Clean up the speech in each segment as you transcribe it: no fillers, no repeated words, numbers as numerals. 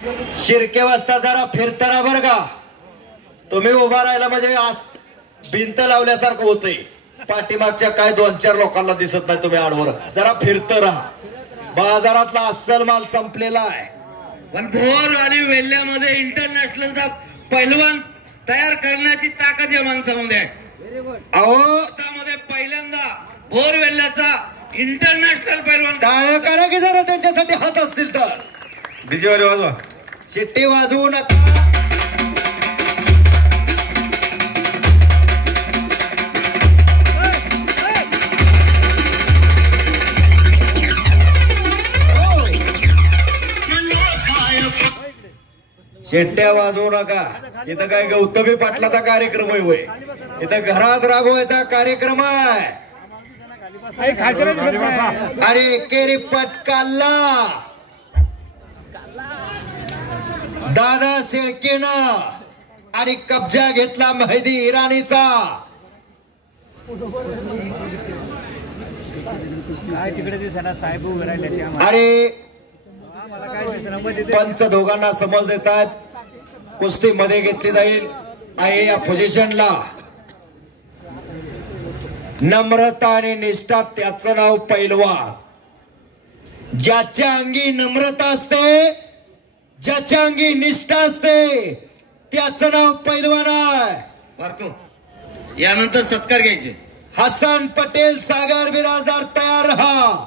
शिर्के वाजता जरा फिरताना बरं का, तुम्ही उभा राहिला म्हणजे आज भिंत लावल्यासारखं होतंय. पाठीमागच्या काय 2-4 लोकांना दिसत नाही, तुम्ही आडवर जरा फिरत राहा. बाजारातला अस्सल माल संपलेला आहे. पण भोर आणि वेल्ल्यामध्ये इंटरनॅशनलचा पैलवान तयार करण्याची ताकद या माणसामध्ये आहे. अहो भारतामध्ये पहिल्यांदा भोर वेल्ल्याचा इंटरनॅशनल पैलवान. टाळ्या करा की जरा त्यांच्यासाठी हात असतील तर. डीजे वाजवा, शिट्टी वाजवू नका. शेट्ट्या वाजवू नका. इथं काय गौतमी पाटलाचा कार्यक्रम आहे होय? इथं घरात राबवायचा कार्यक्रम आहे. आणि एकेरी पटकाला दादा शेळकेनं आणि कब्जा घेतला मेहदी इराणीचा. काय तिकडे दिसना साहेब उभे राहिले ते आणि आम्हाला काय दिसना. पंच दोघांना समज देतात कुस्ती मध्ये घेतली जाईल. आहे या पोझिशनला नम्रता आणि निष्ठा, त्याचं नाव पैलवान. ज्याच्या अंगी नम्रता असते, ज्याच्या अंगी निष्ठा असते, त्याचं नाव पैलवान आहे. बारको, यानंतर सत्कार घ्यायचे. हसन पटेल सागर बिराजदार तयार रहा.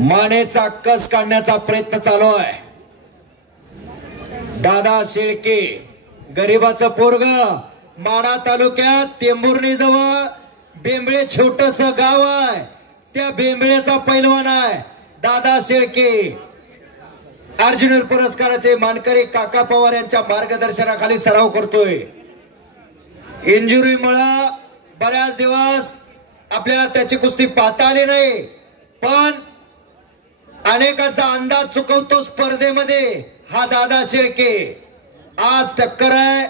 मानेचा कस काढण्याचा प्रयत्न चालू आहे. दादा शेळके गरीबाचं पोरग, माढा तालुक्यात टेंभुर्णी जवळ बेंबळे छोटस गाव आहे. त्या बेंबळेचा पैलवान आहे दादा शेळके. अर्जुन पुरस्काराचे मानकरी काका पवार यांच्या मार्गदर्शनाखाली सराव करतोय. इंजुरीमुळे बऱ्याच दिवस आपल्याला त्याची कुस्ती पाहता आली नाही, पण अनेकांचा अंदाज चुकवतो स्पर्धेमध्ये हा दादा शेळके. आज टक्कर आहे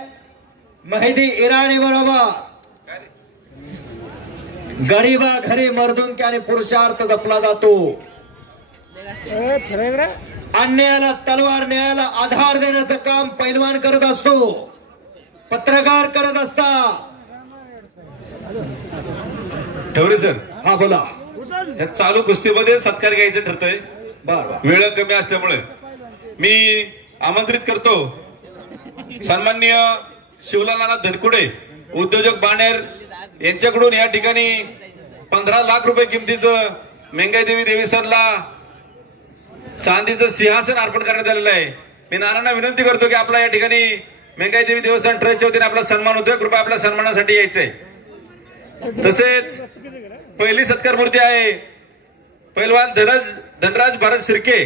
मेहदी इराणी बरोबर. गरीबा घरी मर्दुंकी आणि पुरुषार्थ जपला जातो. अन्यायाला तलवार, न्यायाला आधार देण्याचं काम पैलवान करत असतो, पत्रकार करत असतात. ठवरे सर, हा बोला. या चालू कुस्तीमध्ये सत्कार घ्यायचं ठरतंय. बर वेळ कमी असल्यामुळे मी आमंत्रित करतो सन्माननीय शिवलाल धनकुडे, उद्योजक बाणेर यांच्याकडून या ठिकाणी 15 लाख रुपये किमतीचं मेंगाई देवी देवस्थानला चांदीचं सिंहासन अर्पण करण्यात आलेलं आहे. मी नानांना विनंती करतो की आपला या ठिकाणी मेंगाई देवी देवस्थान ट्रस्टच्या वतीने आपला सन्मान होतोय, कृपया आपल्या सन्मानासाठी यायचंय. तसेच पहिली सत्कार मूर्ती आहे पैलवान धनराज भारत शिर्के,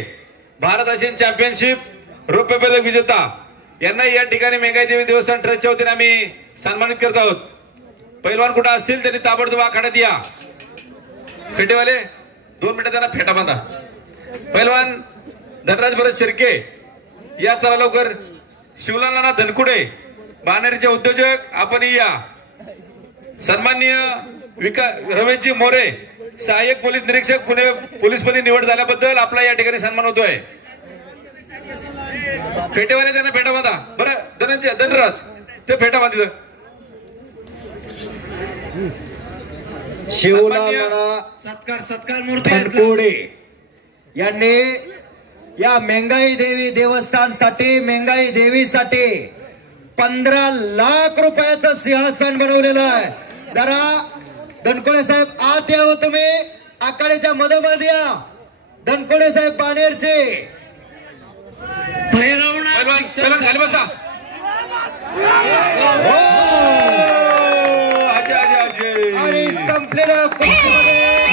भारत आशियन चॅम्पियनशिप रौप्य पदक विजेता. यांना या ठिकाणी मेंगाई देवी देवस्थान ट्रस्टच्या वतीने आम्ही सन्मानित करत आहोत. पैलवान कुठे असतील त्यांनी ताबडतोब आखाड्यात या. फेटेवाले 2 मिनिटं त्यांना फेटा बांधा. पैलवान धनराज भरत शिर्के या, चला लवकर. शिवलाल धनकुडे बाणेरचे उद्योजक आपण या. सन्माननीय रमेशजी मोरे, सहाय्यक पोलीस निरीक्षक पुणे पोलीसपदी निवड झाल्याबद्दल आपला या ठिकाणी सन्मान होतोय. फेटेवाले त्यांना फेटा बांधा. बरं धनराज ते फेटा बांधित. शिवलाल सत्कार मूर्ती धनकुडे यांनी या मेंगाई देवी देवस्थानसाठी, मेंगाई देवीसाठी 15 लाख रुपयाचं सिंहासन बनवलेलं आहे. जरा धनकुडे साहेब आत यावं, तुम्ही आखाड्याच्या मधोमध या. धनकुडे साहेब बाणेरचे खाली बसा. आणि संपलेल्या कुस्तीमध्ये